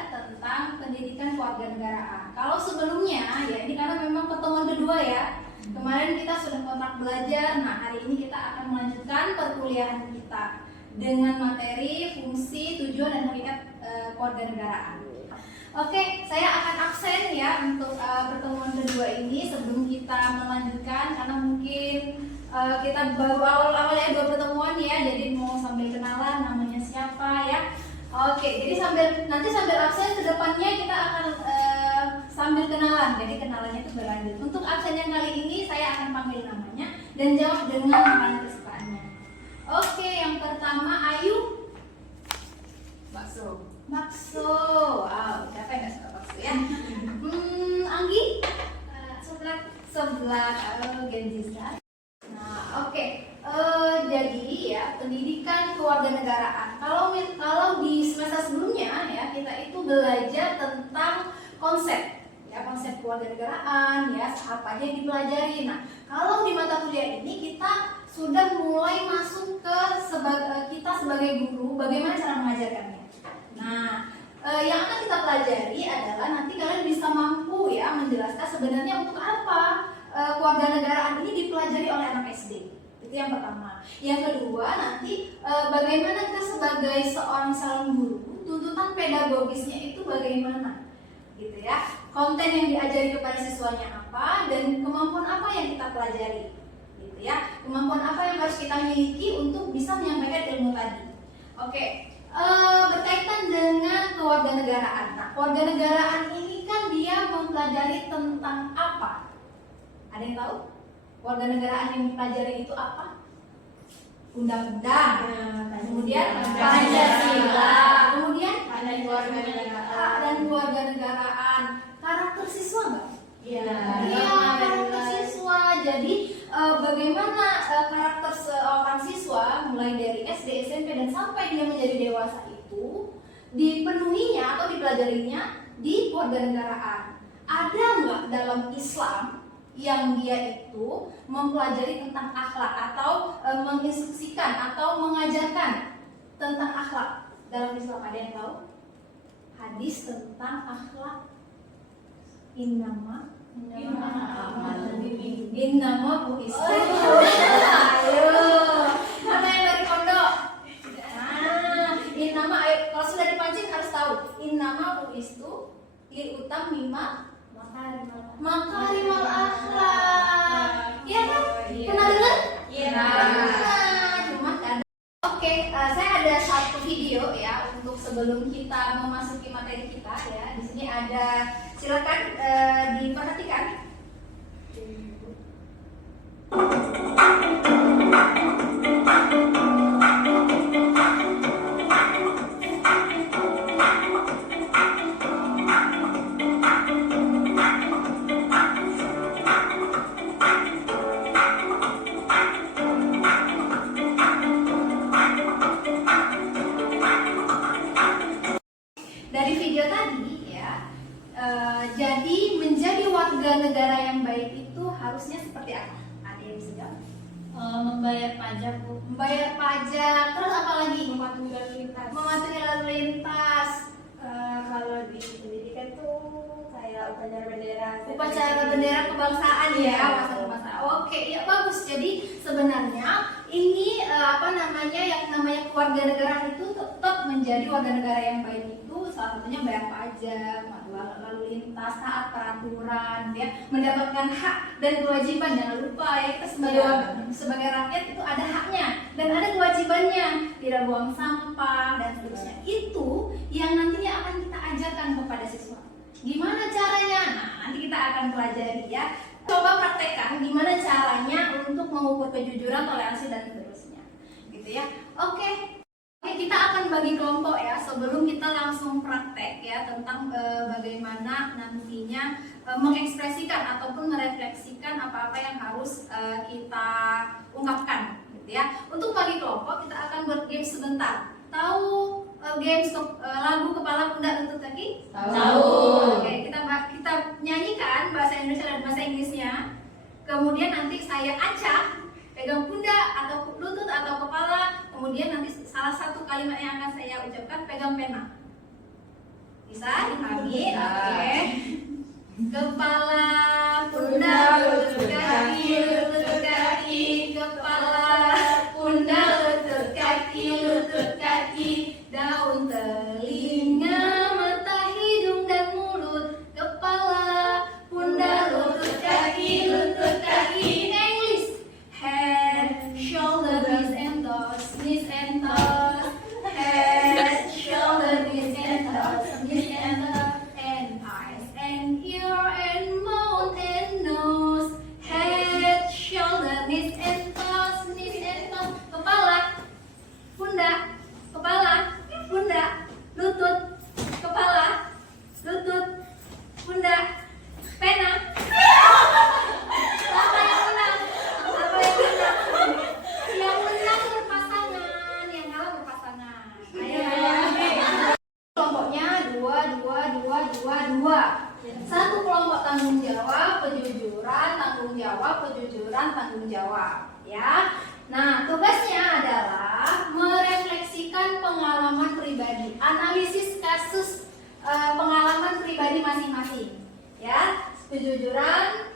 belajar tentang pendidikan kewarganegaraan. Kalau sebelumnya ya, ini karena memang pertemuan kedua ya. Kemarin kita sudah kontrak belajar. Nah, hari ini kita akan melanjutkan perkuliahan kita dengan materi, fungsi, tujuan dan hakikat kewarganegaraan. Oke, saya akan absen ya untuk pertemuan kedua ini sebelum kita melanjutkan karena mungkin kita baru awal-awal ya 2 pertemuan ya, jadi mau sambil kenalan namanya siapa ya. Oke, jadi nanti sambil absen ke depannya kita akan sambil kenalan, jadi kenalannya itu berlanjut. Untuk absen yang kali ini saya akan panggil namanya dan jawab dengan makanan kesukaannya. Oke, yang pertama Ayu. Bakso. Wow, siapa yang gak suka bakso ya? Anggi? Seblak. Genzi sekali. Nah, oke. Jadi ya pendidikan kewarganegaraan. Kalau di semester sebelumnya ya kita itu belajar tentang konsep kewarganegaraan ya, apa aja yang dipelajari. Nah, kalau di mata kuliah ini kita sudah mulai masuk ke kita sebagai guru, bagaimana cara mengajarkannya. Nah, yang akan kita pelajari adalah nanti kalian bisa mampu ya menjelaskan sebenarnya untuk apa kewarganegaraan ini dipelajari oleh anak SD. Itu yang pertama. Yang kedua nanti bagaimana kita sebagai seorang calon guru, tuntutan pedagogisnya itu bagaimana, gitu ya. Konten yang diajari kepada siswanya apa dan kemampuan apa yang kita pelajari, gitu ya. Kemampuan apa yang harus kita miliki untuk bisa menyampaikan ilmu tadi. Oke. Berkaitan dengan kewarganegaraan. Nah, kewarganegaraan ini kan dia mempelajari tentang apa? Ada yang tahu? Kewarganegaraan yang dipelajari itu apa? Undang-undang. Kemudian Pancasila. Kemudian dan kewarganegaraan. Karakter siswa nggak? Iya. Karakter siswa. Jadi bagaimana karakter seorang siswa mulai dari SD, SMP dan sampai dia menjadi dewasa itu dipenuhinya atau dipelajarinya di kewarganegaraan. Ada nggak dalam Islam yang dia itu mempelajari tentang akhlak atau menginstruksikan atau mengajarkan tentang akhlak dalam Islam? Ada yang tahu? Hadis tentang akhlak. Innama bu'istu. Ayo. Mana yang dari pondok? Innama, kalau sudah dipancing harus tahu. Innama bu'istu liutammima makarimal akhlak. Iya kan? Pernah dengar? Iya. Cuma kadang. Oke, saya ada satu video ya untuk sebelum kita memasuki materi kita ya. Di sini ada, silakan diperhatikan. Dari video tadi ya, jadi menjadi warga negara yang baik itu harusnya seperti apa? Ada yang bisa jawab? Membayar pajak, Bu. Membayar pajak, terus apa lagi? Mematuhi lalu lintas. Mematuhi lalu lintas. Kalau di pendidikan tuh kayak upacara bendera. Upacara bendera kebangsaan ya, upacara kebangsaan. Oke, ya bagus. Jadi sebenarnya ini yang namanya kewarganegaraan itu tetap menjadi warga negara yang baik itu salah satunya bayar pajak, lalu lintas, taat peraturan, ya, mendapatkan hak dan kewajiban. Jangan lupa ya, kita sebagai rakyat itu ada haknya dan ada kewajibannya, tidak buang sampah dan seterusnya. Itu yang nantinya akan kita ajarkan kepada siswa. Gimana caranya? Nah, nanti kita akan pelajari ya. Coba praktekkan gimana caranya untuk mengukur kejujuran, toleransi dan seterusnya, gitu ya. Oke, kita akan bagi kelompok ya sebelum kita langsung praktek ya tentang bagaimana nantinya mengekspresikan ataupun merefleksikan apa-apa yang harus kita ungkapkan, gitu ya. Untuk bagi kelompok kita akan bergame sebentar. Tahu games lagu Kepala Pundak Lutut Kaki? Tahu. Oke, kita nyanyikan bahasa Indonesia dan bahasa Inggrisnya. Kemudian nanti saya acak, pegang pundak atau lutut atau kepala. Kemudian nanti salah satu kalimat yang akan saya ucapkan pegang pena. Bisa dipahami? Oke. Kepala, pundak, lutut kaki, kepala, pundak, lutut kaki, daun, telinga, mata, hidung dan mulut. Kepala, pundak, lutut kaki, English. Head, shoulder, knees and toes, head, shoulder, knees and toes, and eyes and ear and mouth and nose. Head, shoulder, knees and toes, kepala, pundak, lutut, kepala, lutut, pundak, pena. Siapa yang menang? Yang menang berpasangan, yang kalah berpasangan. Ayo. Kelompoknya dua. Satu kelompok tanggung jawab, pejujuran. Ya. Nah, tugasnya adalah merefleksikan pengalaman pribadi, analisis kasus pengalaman pribadi masing-masing. Ya, kejujuran,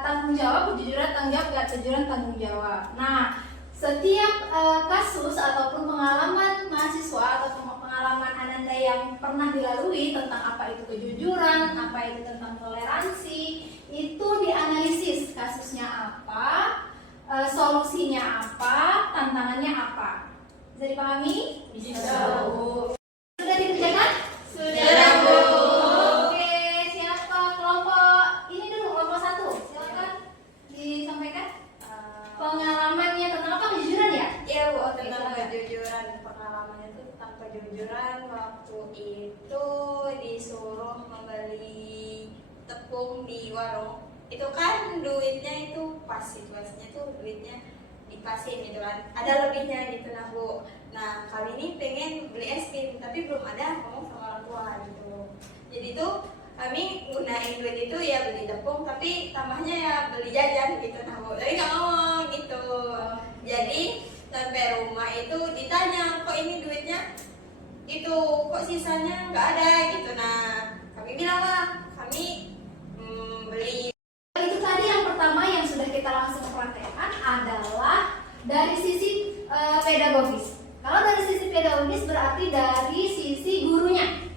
tanggung jawab, tanggung jawab. Nah, setiap kasus ataupun pengalaman mahasiswa ataupun pengalaman Ananda yang pernah dilalui tentang apa itu kejujuran, apa itu tentang toleransi, itu dianalisis kasusnya apa, solusinya apa, tantangannya apa. Bisa dipahami? Bisa, Bu. Sudah dikerjakan? Sudah, Bu. Oke, siapa kelompok ini dulu, kelompok 1. Silakan disampaikan pengalamannya tentang apa, kejujuran ya? Iya, Bu, tentang kejujuran. Pengalamannya itu tentang kejujuran. Waktu itu disuruh membeli tepung di warung. Itu kan duitnya itu pas situasinya tuh duitnya dipasin gitu kan. Ada lebihnya gitu nah, Bu. Nah, kali ini pengen beli es krim tapi belum ada, ngomong sama orang tua gitu. Jadi tuh kami gunain duit itu ya beli tepung tapi tambahnya ya beli jajan gitu nah, Bu. Tapi nggak ngomong gitu. Jadi sampai rumah itu ditanya, kok ini duitnya itu kok sisanya nggak ada gitu. Nah, kami bilang lah kami beli. Itu tadi yang pertama yang sudah kita langsung praktekkan adalah dari sisi pedagogis. Kalau dari sisi pedagogis berarti dari sisi gurunya.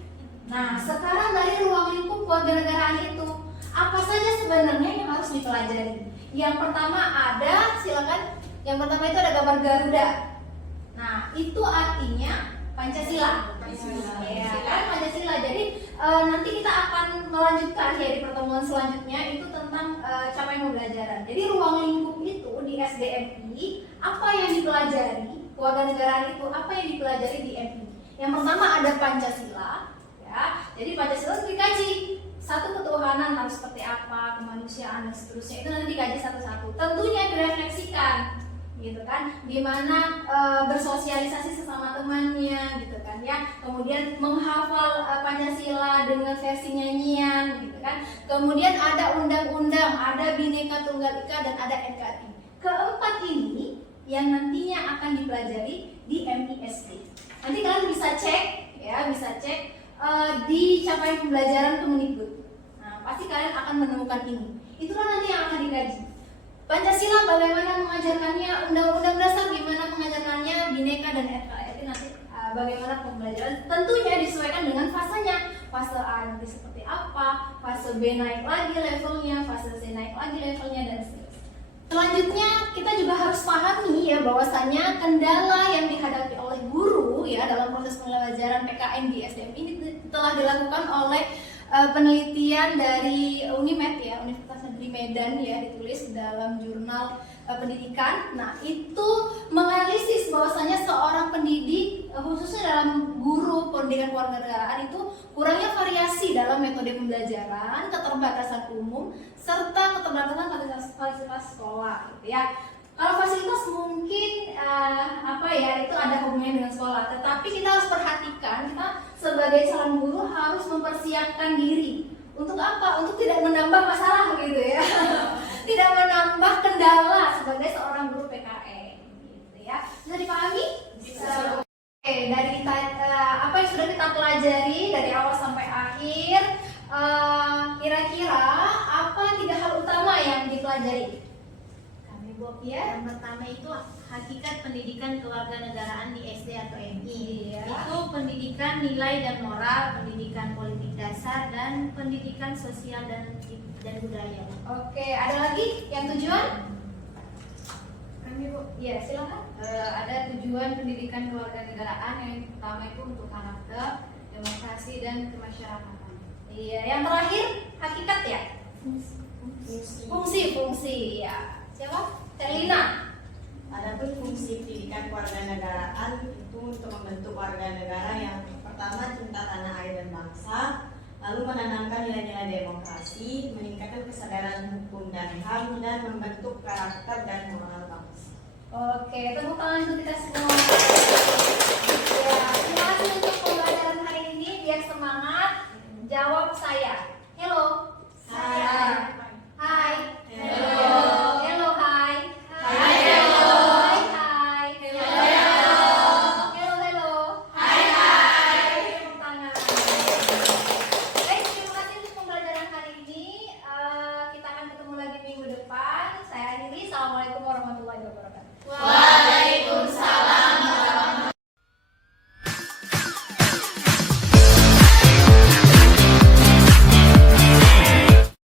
Nah, sekarang dari ruang lingkup kewarganegaraan itu apa saja sebenarnya yang harus dipelajari? Yang pertama ada, silakan. Yang pertama itu ada gambar Garuda. Nah, itu artinya Pancasila. Ya, kan Pancasila. Jadi nanti kita akan melanjutkan ya di pertemuan selanjutnya itu tentang capaian pembelajaran. Jadi ruang lingkup itu di SDMI apa yang dipelajari, kewarganegaraan itu apa yang dipelajari di MI. Yang pertama ada Pancasila, ya. Jadi Pancasila harus dikaji. Satu, ketuhanan harus seperti apa, kemanusiaan dan seterusnya itu nanti dikaji satu-satu. Tentunya direfleksikan, gitu kan, gimana bersosialisasi sesama temannya, gitu kan ya. Kemudian menghafal Pancasila dengan versi nyanyian, gitu kan. Kemudian ada undang-undang, ada Bhinneka Tunggal Ika dan ada NKRI. Keempat ini yang nantinya akan dipelajari di MISD. Nanti kalian bisa cek, ya, di capaian pembelajaran Kemendikbud. Nah, pasti kalian akan menemukan ini. Itulah nanti yang akan dikaji. Pancasila bagaimana mengajarkannya, Undang-Undang Dasar gimana mengajarkannya, Bhinneka dan NKRI nanti bagaimana pembelajaran. Tentunya disesuaikan dengan fasenya. Fase A nanti seperti apa, fase B naik lagi levelnya, fase C naik lagi levelnya dan seterusnya. Selanjutnya kita juga harus pahami ya bahwasanya kendala yang dihadapi oleh guru ya dalam proses pembelajaran PKN di SDM ini telah dilakukan oleh penelitian dari UNIMED ya, Universitas Negeri Medan ya, ditulis dalam jurnal pendidikan. Nah, itu menganalisis bahwasanya seorang pendidik khususnya dalam guru pendidikan kewarganegaraan itu kurangnya variasi dalam metode pembelajaran, keterbatasan umum serta keterbatasan fasilitas sekolah gitu ya. Kalau fasilitas mungkin itu ada hubungannya dengan sekolah, tetapi kita harus perhatikan, kita sebagai calon guru harus mempersiapkan diri untuk apa? Untuk tidak menambah masalah gitu ya. Tidak menambah kendala sebagai seorang guru PKN gitu ya. Bisa dipahami? Bisa. Oke, dari kita apa yang sudah kita pelajari dari awal sampai sampai akhir. Kira-kira apa 3 hal utama yang dipelajari? Kami Bu ya. Yang pertama itu hakikat pendidikan kewarganegaraan di SD atau MI. Iya. Itu pendidikan nilai dan moral, pendidikan politik dasar, dan pendidikan sosial dan budaya. Oke, ada lagi yang tujuan? Kami Bu. Iya, silakan. Ada tujuan pendidikan kewarganegaraan yang pertama itu untuk karakter, demokrasi dan kemasyarakatan. Iya, yang terakhir hakikat ya. Fungsi ya. Siapa? Terlina. Adapun fungsi pendidikan kewarganegaraan itu untuk membentuk warga negara yang pertama cinta tanah air dan bangsa, lalu menanamkan nilai-nilai demokrasi, meningkatkan kesadaran hukum dan HAM, dan membentuk karakter dan moral bangsa. Oke, tepuk tangan untuk kita semua. Ya, terima kasih untuk pembelajaran hari ini. Biar semangat. Jawab saya. Hello. Saya. Hai. Hello.